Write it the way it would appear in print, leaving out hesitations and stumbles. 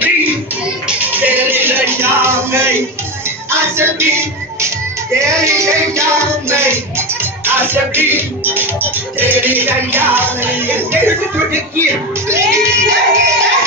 dream, there is a young man. As a dream, there is a young man. As a dream, there is a young man. There is a dream.